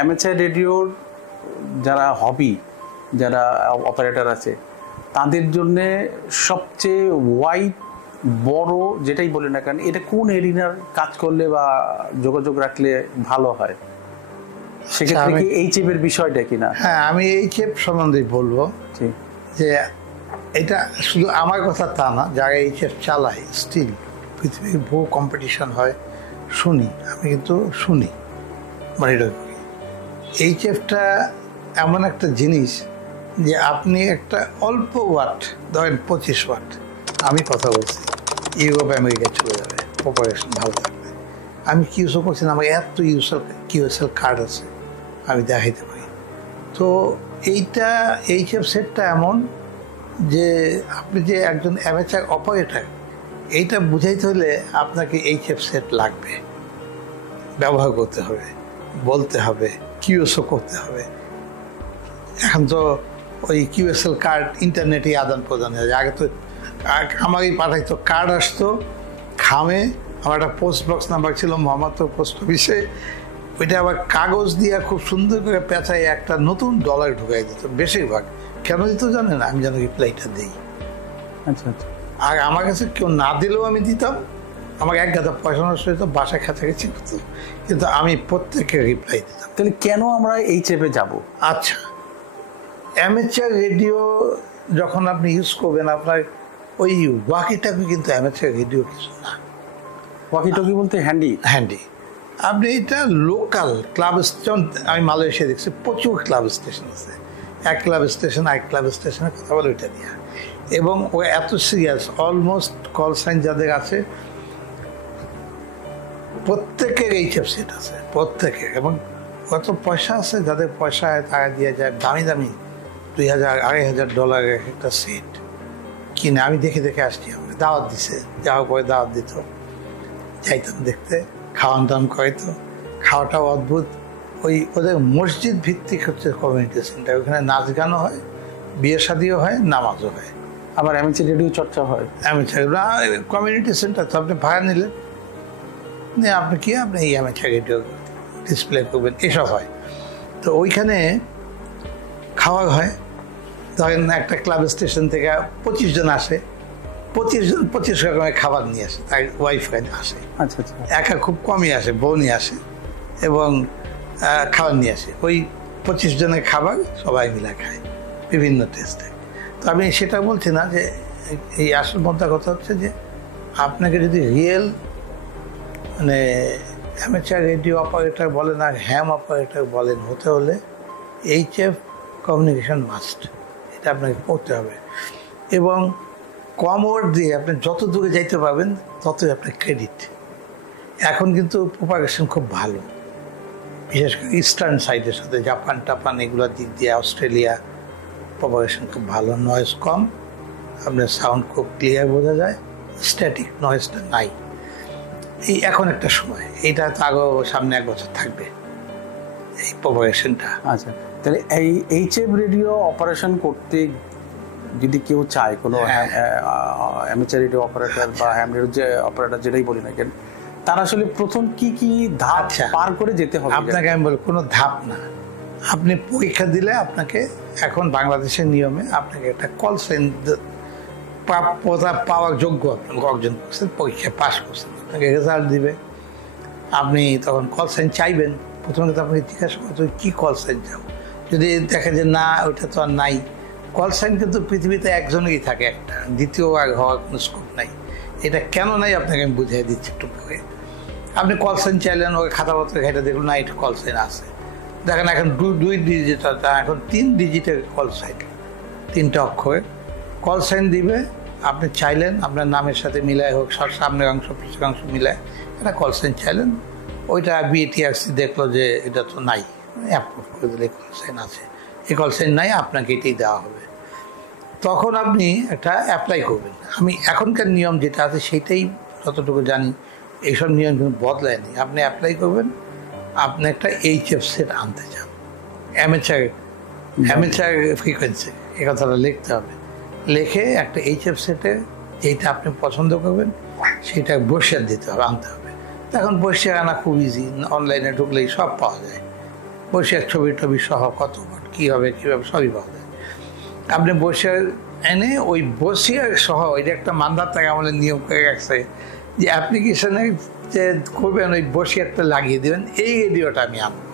Amateur রেডিওর যারা হবি যারা অপারেটর আছে তাদের জন্য সবচেয়ে ওয়াইড বড় যেটাই বলি না কেন এটা কোন এরিনার কাজ করলে বা যোগাযোগ রাখলে ভালো হয় সেক্ষেত্রে কি এইচএফ এর বিষয়টা কিনা? হ্যাঁ, আমি এইচএফ সম্বন্ধে বলবো যে এটা শুধু আমার কথা তা না, যারা এইচএফ চালায় স্টিল পৃথিবীর বহু কম্পিটিশন হয় শুনি, আমি কিন্তু শুনি মনিটর করি। এইচএফটা এমন একটা জিনিস যে আপনি একটা অল্প ওয়াট ধরেন 25 ওয়াট আমি কথা বলছি ইউরোপ আমেরিকা চলে যাবে, অপারেশন ভালো থাকবে। আমি কিউসও করছি না, আমার এত কিউএসএল কার্ড আছে আমি দেখাইতে পারি। তো এইটা এইচএফ সেটটা এমন যে আপনি যে একজন অ্যামেচার অপারেটর এইটা বুঝাইতে হলে আপনাকে এইচএফ সেট লাগবে, ব্যবহার করতে হবে, বলতে হবে, কিউএসও করতে হবে। এখন তো ওই কিউএসএল কার্ড ইন্টারনেটে আদান প্রদান হয়ে যায়। আগে তো আমারই পাঠাইতো কার্ড আসতো খামে, আমার একটা পোস্ট বক্স নাম্বার ছিল মোহাম্মদপুর পোস্ট অফিসে, ওইটা আবার কাগজ দিয়ে খুব সুন্দর করে পেঁচাই একটা নতুন ডলার ঢুকাই দিত বেশিরভাগ। কেন দিত জানেন? আমি যেন রিপ্লাইটা দিই। আচ্ছা আচ্ছা। আর আমার কাছে কেউ না দিলেও আমি দিতাম, আমার এক গাদা পয়সা নষ্ট হইতো, বাসা কাছাকাছি করতো, কিন্তু আমি প্রত্যেককে রিপ্লাই দিতাম। তাহলে কেন আমরা এইচএফে যাব? আচ্ছা, অ্যামেচার রেডিও যখন আপনি ইউজ করবেন আপনার ওই ওয়াকিটাকি কিন্তু অ্যামেচার রেডিও কিছু না। ওয়াকিটকি বলতে হ্যান্ডি আপনি এটা লোকাল ক্লাব স্টেশন, আমি মালয়েশিয়া দেখছি প্রচুর ক্লাব স্টেশন আছে, এক ক্লাব স্টেশন আরেক ক্লাব স্টেশনে কথা বলে ওইটা নিয়ে, এবং ও এত সিরিয়াস অলমোস্ট কল সাইন যাদের আছে প্রত্যেকের এইচএফ সেট আছে প্রত্যেকের, এবং কত পয়সা আছে যাদের পয়সা তারা দিয়ে যায় দামি দামি $2000-2500 একটা সেট কিনে। আমি দেখে দেখে আসছি, আমাকে দাওয়াত দিছে, যাওয়ার পরে দাওয়াত দিত, যাইতাম দেখতে, খাওয়ান দাওয়ান করাইতো, খাওয়াটাও অদ্ভুত। ওদের মসজিদ ভিত্তিক হচ্ছে কমিউনিটি সেন্টার, ওখানে নাচ গানও হয়, বিয়ে শাদিও হয়, নামাজও হয়, আবার অ্যামেচার রেডিও চর্চা হয়। অ্যামেচার কমিউনিটি সেন্টার তো আপনি ভাড়া নিলেন, আপনি কি আপনি এই অ্যামেচার রেডিও ডিসপ্লে করবেন, এসব হয়। তো ওইখানে খাওয়া হয়, ধরেন একটা ক্লাব স্টেশন থেকে 25 জন আসে, 25 রকমের খাবার নিয়ে আসে, তাই ওয়াইফাই আসে। আচ্ছা আচ্ছা। একা খুব কমই আসে, বউ নিয়ে আসে এবং খাবার নিয়ে আসে। ওই 25 জনের খাবার সবাই মিলে খায়, বিভিন্ন টেস্টে। তো আমি সেটা বলছি না, যে এই আসল মোদ্দা কথা হচ্ছে যে আপনাকে যদি রিয়েল মানে অ্যামেচার রেডিও অপারেটর বলেন আর হ্যাম অপারেটর বলেন হতে হলে এইচএফ কমিউনিকেশন মাস্ট, এটা আপনাকে পড়তে হবে। এবং কম ওয়ার্ড দিয়ে আপনি যত দূরে যাইতে পারবেন ততই আপনার ক্রেডিট। এখন কিন্তু প্রোপাগেশন খুব ভালো, বিশেষ করে ইস্টার্ন সাইডের সাথে জাপান টাপান এগুলোর দিক দিয়ে অস্ট্রেলিয়া প্রোপাগেশন খুব ভালো, নয়েজ কম, আপনার সাউন্ড খুব ক্লিয়ার বোঝা যায়, স্ট্যাটিক নয়েজটা নাই। এই এখন একটা সময়, এইটা তো আগেও সামনে 1 বছর থাকবে এই প্রোপাগেশনটা। আচ্ছা, তাহলে এই এইচএফ রেডিও অপারেশন করতে যদি কেউ চায়, কোনো অ্যামেচার রেডিও অপারেটর বা হ্যাম রেডিও যে অপারেটর যেটাই বলি না কেন, তার আসলে প্রথম কি কি ধাপ পার করে যেতে হবে? আপনাকে আমি বলি কোনো ধাপ না, আপনি পরীক্ষা দিলে আপনাকে এখন বাংলাদেশের নিয়মে আপনাকে একটা কল সাইন পাওয়ার যোগ্য আপনি অর্জন করছেন, পরীক্ষা পাস করছেন, আপনাকে রেজাল্ট দিবে। আপনি তখন কল সাইন চাইবেন, প্রথমে তো আপনাকে জিজ্ঞাসা করতে হবে কী কল সাইন চাও। যদি দেখে যে না ওইটা তো আর নাই, কল সাইন কিন্তু পৃথিবীতে একজনেরই থাকে একটা, দ্বিতীয়বার হওয়ার কোনো স্কোপ নাই। এটা কেন নাই আপনাকে আমি বুঝিয়ে দিচ্ছি একটু পরে। আপনি কল সাইন চাইলেন, ওই খাতাপত্র ঘেটে দেখুন না এটা কল সাইন আছে, দেখেন এখন 2 ডিজিট, এখন 3 ডিজিটের কল সাইন, 3টা অক্ষরে কল সাইন দিবে। আপনি চাইলেন আপনার নামের সাথে মিলায় হোক, সামনের অংশ পিছের অংশ মিলায় একটা কল সাইন চাইলেন, ওইটা বিএটিআরসি দেখলো যে এটা তো নাই, অ্যাপ্রুভ করে দিলে কল সাইন আছে, এই কল সাইন নাই, আপনাকে এটাই দেওয়া হবে। তখন আপনি একটা অ্যাপ্লাই করবেন। আমি এখনকার নিয়ম যেটা আছে সেটাই যতটুকু জানি, এইসব নিয়ম কিন্তু বদলায়নি। আপনি অ্যাপ্লাই করবেন, আপনি একটা এইচএফ সেট আনতে চান, অ্যামেচার ফ্রিকোয়েন্সি, এই কথাটা লিখতে হবে, লিখে একটা এইচএফ সেটে যেটা আপনি পছন্দ করবেন সেটা বসিয়ে দিতে হবে, আনতে হবে। এখন বসিয়ে আনা খুব ইজি, অনলাইনে ঢুকলেই সব পাওয়া যায়। বসিয়ার ছবি টবি সহ কত কী হবে কীভাবে সবই পাওয়া যায়। আপনি বসিয়ার এনে ওই বসিয়ার সহ এটা একটা মান্দাতা আমলের নিয়ম করে রাখছে যে অ্যাপ্লিকেশনে যে করবেন ওই বসিয়ারটা লাগিয়ে দেবেন, এই রেডিওটা আমি আনবো,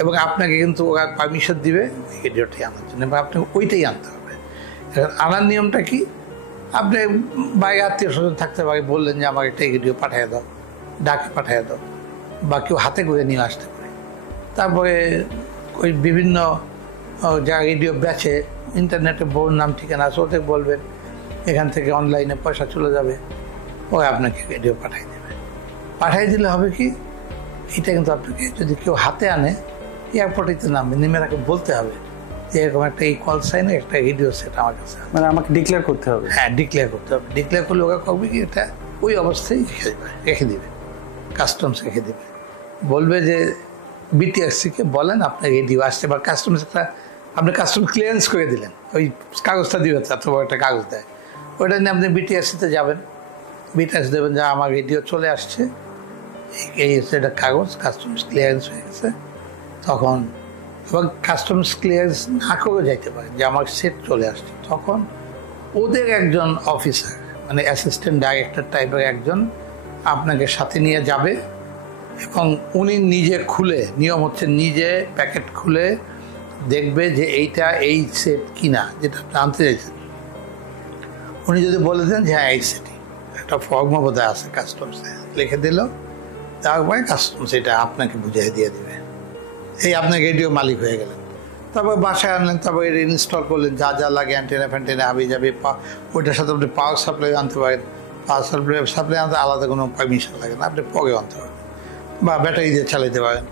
এবং আপনাকে কিন্তু ওরা পারমিশন দিবে ওই রেডিওটাই আনার জন্য, এবং আপনি ওইটাই আনতে হবে। এখন আনার নিয়মটা কি, আপনি বাইরে আত্মীয় স্বজন থাকতে পারে, বললেন যে আমার একটা রেডিও পাঠিয়ে দাও, ডাকে পাঠিয়ে দাও, বা কেউ হাতে করে নিয়ে আসতে পারে। তারপরে ওই বিভিন্ন যা রেডিও বেচে ইন্টারনেটে বউর নাম ঠিকানা আছে, ওদের বলবেন এখান থেকে অনলাইনে পয়সা চলে যাবে, ওরা আপনাকে রেডিও পাঠিয়ে দেবে। পাঠিয়ে দিলে হবে কি, এটা কিন্তু আপনাকে যদি কেউ হাতে আনে এয়ারপোর্টেতে নামবে, নেমে তাকে বলতে হবে যে এরকম একটা এই কল সাইনে একটা রেডিও সেট আমার কাছে, মানে আমাকে ডিক্লেয়ার করতে হবে। হ্যাঁ, ডিক্লেয়ার করতে হবে। ডিক্লেয়ার করলে ওরা করবে কি, এটা ওই অবস্থায় রেখে দিবে, কাস্টমস রেখে দেবে, বলবে যে বিটিআরসিকে বলেন আপনার রেডিও আসছে, বা কাস্টমস একটা আপনি কাস্টমস ক্লিয়ারেন্স করে দিলেন, ওই কাগজটা দিবে, এত বড় একটা কাগজ দেয়, ওইটা নিয়ে আপনি বিটিআরসিতে যাবেন, বিটিআরসি দেবেন যে আমার রেডিও চলে আসছে, এই একটা কাগজ কাস্টমস ক্লিয়ারেন্স হয়ে গেছে। তখন এবং কাস্টমস ক্লিয়ারেন্স না করে যাইতে পারে যে আমার সেট চলে আসছে, তখন ওদের একজন অফিসার মানে অ্যাসিস্ট্যান্ট ডাইরেক্টর টাইপের একজন আপনাকে সাথে নিয়ে যাবে, এবং উনি নিজে খুলে, নিয়ম হচ্ছে নিজে প্যাকেট খুলে দেখবে যে এইটা এই সেট কিনা যেটা আপনি আনতে চাইছেন। উনি যদি বলে দেন যে হ্যাঁ এই সেটই, একটা ফর্মও বোধহয় আছে কাস্টমসে, লিখে দিল, তারপরে কাস্টমস এটা আপনাকে বুঝিয়ে দিয়ে দেবে, এই আপনার রেডিও মালিক হয়ে গেলেন। তারপর বাসায় আনলেন, তারপর এটা ইনস্টল করলেন, যা যা লাগে অ্যান্টেনা ফ্যান্টেনা হাবি যাবে, ওইটার সাথে আপনি পাওয়ার সাপ্লাই আনতে পারেন, পাওয়ার সাপ্লাই আনতে আলাদা কোনো পারমিশন লাগে না, আপনি পরে আনতে পারেন, বা ব্যাটারি দিয়ে চালাতে পারেন,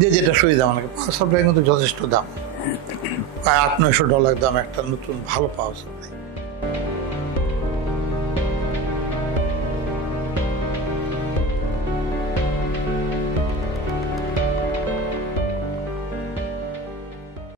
যে যেটা সুবিধা লাগে। পাওয়ার সাপ্লাই কিন্তু যথেষ্ট দাম, প্রায় $800-900 দাম একটা নতুন ভালো পাওয়ার সাপ্লাই।